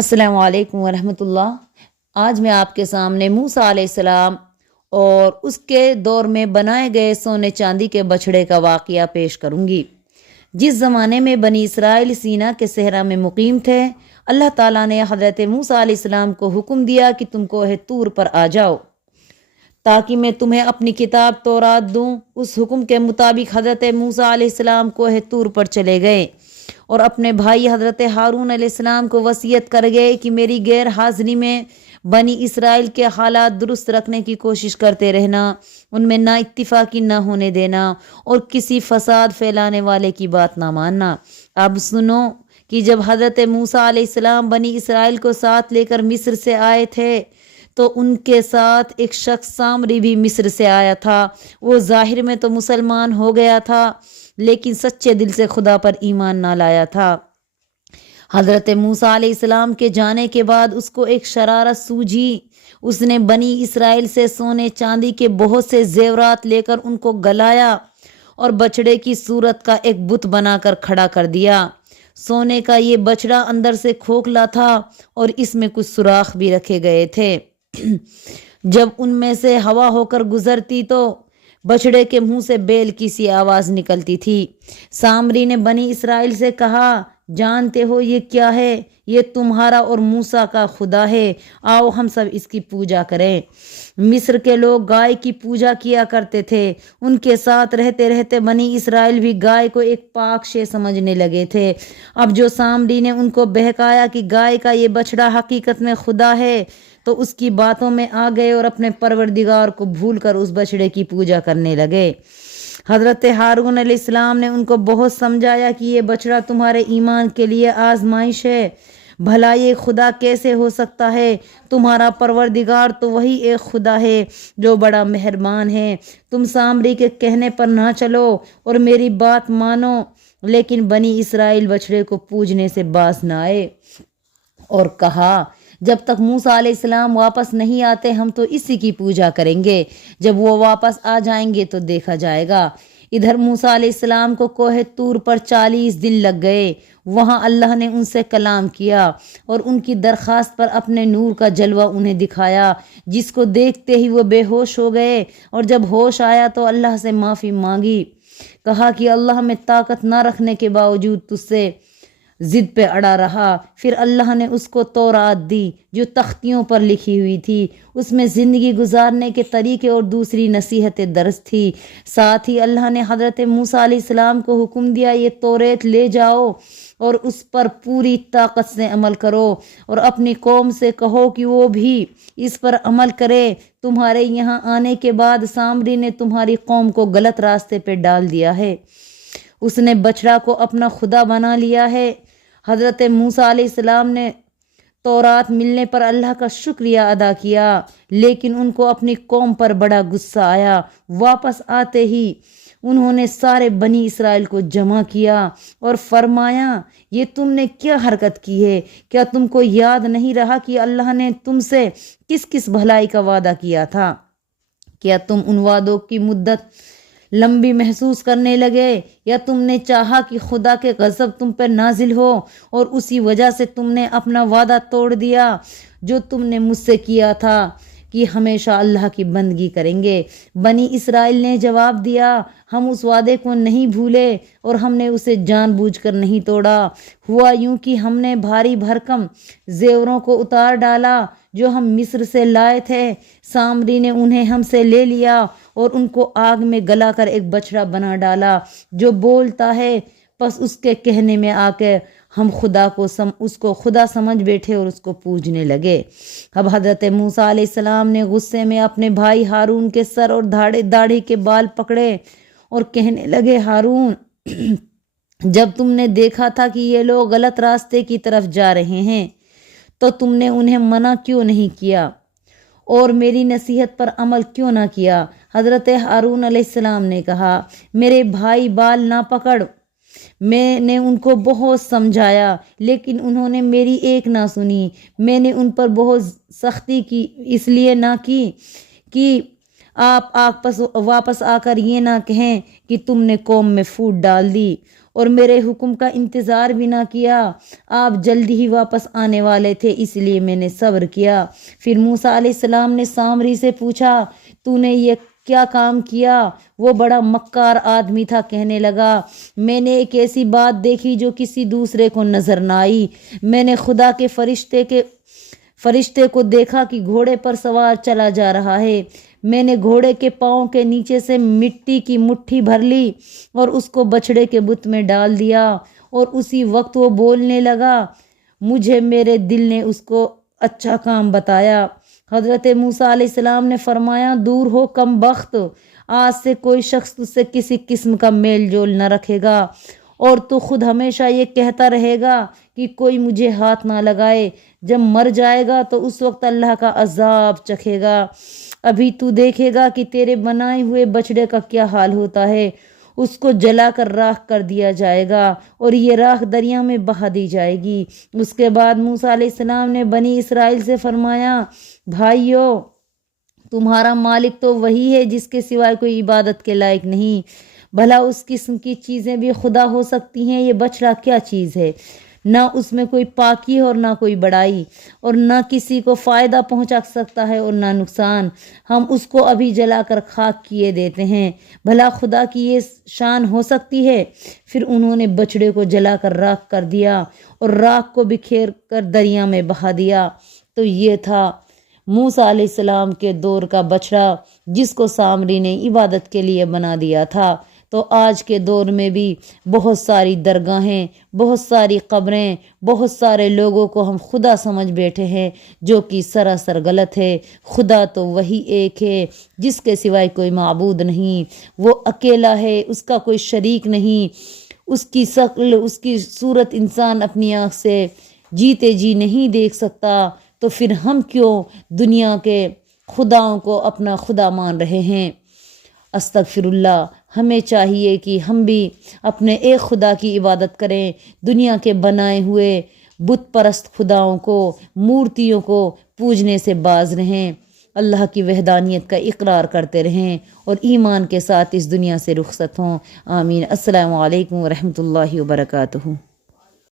السلام علیکم ورحمۃ اللہ۔ آج میں آپ کے سامنے موسیٰ علیہ السلام اور اس کے دور میں بنائے گئے سونے چاندی کے بچھڑے کا واقعہ پیش کروں گی۔ جس زمانے میں بنی اسرائیل سینا کے صحرا میں مقیم تھے، اللہ تعالیٰ نے حضرت موسیٰ علیہ السلام کو حکم دیا کہ تم کوہ طور پر آ جاؤ تاکہ میں تمہیں اپنی کتاب تورات دوں۔ اس حکم کے مطابق حضرت موسیٰ علیہ السلام کوہ طور پر چلے گئے اور اپنے بھائی حضرت ہارون علیہ السلام کو وصیت کر گئے کہ میری غیر حاضری میں بنی اسرائیل کے حالات درست رکھنے کی کوشش کرتے رہنا، ان میں نا اتفاقی نہ ہونے دینا اور کسی فساد پھیلانے والے کی بات نہ ماننا۔ اب سنو کہ جب حضرت موسیٰ علیہ السلام بنی اسرائیل کو ساتھ لے کر مصر سے آئے تھے تو ان کے ساتھ ایک شخص سامری بھی مصر سے آیا تھا۔ وہ ظاہر میں تو مسلمان ہو گیا تھا لیکن سچے دل سے خدا پر ایمان نہ لایا تھا۔ حضرت موسیٰ علیہ السلام کے جانے کے بعد اس کو ایک شرارت سوجھی۔ اس نے بنی اسرائیل سے سونے چاندی کے بہت سے زیورات لے کر ان کو گلایا اور بچڑے کی صورت کا ایک بت بنا کر کھڑا کر دیا۔ سونے کا یہ بچڑا اندر سے کھوکھلا تھا اور اس میں کچھ سوراخ بھی رکھے گئے تھے۔ جب ان میں سے ہوا ہو کر گزرتی تو بچڑے کے منہ سے بیل کی سی آواز نکلتی تھی۔ سامری نے بنی اسرائیل سے کہا، جانتے ہو یہ کیا ہے؟ یہ تمہارا اور موسیٰ کا خدا ہے، آؤ ہم سب اس کی پوجا کریں۔ مصر کے لوگ گائے کی پوجا کیا کرتے تھے۔ ان کے ساتھ رہتے رہتے بنی اسرائیل بھی گائے کو ایک پاک شے سمجھنے لگے تھے۔ اب جو سامری نے ان کو بہکایا کہ گائے کا یہ بچڑا حقیقت میں خدا ہے تو اس کی باتوں میں آ گئے اور اپنے پروردگار کو بھول کر اس بچڑے کی پوجا کرنے لگے۔ حضرت ہارون علیہ السلام نے ان کو بہت سمجھایا کہ یہ بچڑا تمہارے ایمان کے لیے آزمائش ہے۔ بھلا یہ خدا کیسے ہو سکتا ہے؟ تمہارا پروردگار تو وہی ایک خدا ہے جو بڑا مہربان ہے۔ تم سامری کے کہنے پر نہ چلو اور میری بات مانو۔ لیکن بنی اسرائیل بچڑے کو پوجنے سے باز نہ آئے اور کہا، جب تک موسیٰ علیہ السلام واپس نہیں آتے ہم تو اسی کی پوجا کریں گے، جب وہ واپس آ جائیں گے تو دیکھا جائے گا۔ ادھر موسیٰ علیہ السلام کو کوہ طور پر 40 دن لگ گئے۔ وہاں اللہ نے ان سے کلام کیا اور ان کی درخواست پر اپنے نور کا جلوہ انہیں دکھایا، جس کو دیکھتے ہی وہ بے ہوش ہو گئے، اور جب ہوش آیا تو اللہ سے معافی مانگی۔ کہا کہ اللہ میں طاقت نہ رکھنے کے باوجود تجھ سے ضد پہ اڑا رہا۔ پھر اللہ نے اس کو تورات دی جو تختیوں پر لکھی ہوئی تھی۔ اس میں زندگی گزارنے کے طریقے اور دوسری نصیحت درس تھی۔ ساتھ ہی اللہ نے حضرت موسیٰ علیہ السلام کو حکم دیا، یہ توریت لے جاؤ اور اس پر پوری طاقت سے عمل کرو اور اپنی قوم سے کہو کہ وہ بھی اس پر عمل کرے۔ تمہارے یہاں آنے کے بعد سامری نے تمہاری قوم کو غلط راستے پہ ڈال دیا ہے، اس نے بچڑا کو اپنا خدا بنا لیا ہے۔ حضرت موسیٰ علیہ السلام نے تورات ملنے پر اللہ کا شکریہ ادا کیا، لیکن ان کو اپنی قوم پر بڑا غصہ آیا۔ واپس آتے ہی انہوں نے سارے بنی اسرائیل کو جمع کیا اور فرمایا، یہ تم نے کیا حرکت کی ہے؟ کیا تم کو یاد نہیں رہا کہ اللہ نے تم سے کس کس بھلائی کا وعدہ کیا تھا؟ کیا تم ان وعدوں کی مدت لمبی محسوس کرنے لگے، یا تم نے چاہا کہ خدا کے غضب تم پر نازل ہو اور اسی وجہ سے تم نے اپنا وعدہ توڑ دیا جو تم نے مجھ سے کیا تھا کہ ہمیشہ اللہ کی بندگی کریں گے؟ بنی اسرائیل نے جواب دیا، ہم اس وعدے کو نہیں بھولے اور ہم نے اسے جان بوجھ کر نہیں توڑا۔ ہوا یوں کہ ہم نے بھاری بھرکم زیوروں کو اتار ڈالا جو ہم مصر سے لائے تھے۔ سامری نے انہیں ہم سے لے لیا اور ان کو آگ میں گلا کر ایک بچڑا بنا ڈالا جو بولتا ہے۔ پس اس کے کہنے میں آ کے ہم اس کو خدا سمجھ بیٹھے اور اس کو پوجنے لگے۔ اب حضرت موسیٰ علیہ السلام نے غصے میں اپنے بھائی ہارون کے سر اور داڑھی کے بال پکڑے اور کہنے لگے، ہارون، جب تم نے دیکھا تھا کہ یہ لوگ غلط راستے کی طرف جا رہے ہیں تو تم نے انہیں منع کیوں نہیں کیا اور میری نصیحت پر عمل کیوں نہ کیا؟ حضرت ہارون علیہ السلام نے کہا، میرے بھائی بال نہ پکڑ، میں نے ان کو بہت سمجھایا لیکن انہوں نے میری ایک نہ سنی۔ میں نے ان پر بہت سختی کی، اس لیے نہ کی کہ آپ واپس آ کر یہ نہ کہیں کہ تم نے قوم میں پھوٹ ڈال دی اور میرے حکم کا انتظار بھی نہ کیا۔ آپ جلدی ہی واپس آنے والے تھے، اس لیے میں نے صبر کیا۔ پھر موسیٰ علیہ السلام نے سامری سے پوچھا، تو نے یہ کیا کام کیا؟ وہ بڑا مکار آدمی تھا، کہنے لگا، میں نے ایک ایسی بات دیکھی جو کسی دوسرے کو نظر نہ آئی۔ میں نے خدا کے فرشتے کو دیکھا کہ گھوڑے پر سوار چلا جا رہا ہے۔ میں نے گھوڑے کے پاؤں کے نیچے سے مٹی کی مٹھی بھر لی اور اس کو بچھڑے کے بت میں ڈال دیا، اور اسی وقت وہ بولنے لگا۔ مجھے میرے دل نے اس کو اچھا کام بتایا۔ حضرت موسیٰ علیہ السلام نے فرمایا، دور ہو کم بخت، آج سے کوئی شخص تجھ سے کسی قسم کا میل جول نہ رکھے گا، اور تو خود ہمیشہ یہ کہتا رہے گا کہ کوئی مجھے ہاتھ نہ لگائے۔ جب مر جائے گا تو اس وقت اللہ کا عذاب چکھے گا۔ ابھی تو دیکھے گا کہ تیرے بنائے ہوئے بچڑے کا کیا حال ہوتا ہے۔ اس کو جلا کر راکھ کر دیا جائے گا اور یہ راکھ دریا میں بہا دی جائے گی۔ اس کے بعد موسیٰ علیہ السلام نے بنی اسرائیل سے فرمایا، بھائیو، تمہارا مالک تو وہی ہے جس کے سوائے کوئی عبادت کے لائق نہیں۔ بھلا اس قسم کی چیزیں بھی خدا ہو سکتی ہیں؟ یہ بچڑا کیا چیز ہے؟ نہ اس میں کوئی پاکی اور نہ کوئی بڑائی، اور نہ کسی کو فائدہ پہنچا سکتا ہے اور نہ نقصان۔ ہم اس کو ابھی جلا کر خاک کیے دیتے ہیں، بھلا خدا کی یہ شان ہو سکتی ہے؟ پھر انہوں نے بچڑے کو جلا کر راکھ کر دیا اور راکھ کو بکھیر کر دریا میں بہا دیا۔ تو یہ تھا موسیٰ علیہ السلام کے دور کا بچڑا جس کو سامری نے عبادت کے لیے بنا دیا تھا۔ تو آج کے دور میں بھی بہت ساری درگاہیں، بہت ساری قبریں، بہت سارے لوگوں کو ہم خدا سمجھ بیٹھے ہیں، جو کہ سراسر غلط ہے۔ خدا تو وہی ایک ہے جس کے سوائے کوئی معبود نہیں۔ وہ اکیلا ہے، اس کا کوئی شریک نہیں۔ اس کی شکل، اس کی صورت انسان اپنی آنکھ سے جیتے جی نہیں دیکھ سکتا، تو پھر ہم کیوں دنیا کے خداؤں کو اپنا خدا مان رہے ہیں؟ استغفر اللہ۔ ہمیں چاہیے کہ ہم بھی اپنے ایک خدا کی عبادت کریں، دنیا کے بنائے ہوئے بت پرست خداؤں کو، مورتیوں کو پوجنے سے باز رہیں، اللہ کی وحدانیت کا اقرار کرتے رہیں اور ایمان کے ساتھ اس دنیا سے رخصت ہوں۔ آمین۔ السلام علیکم ورحمۃ اللہ وبرکاتہ۔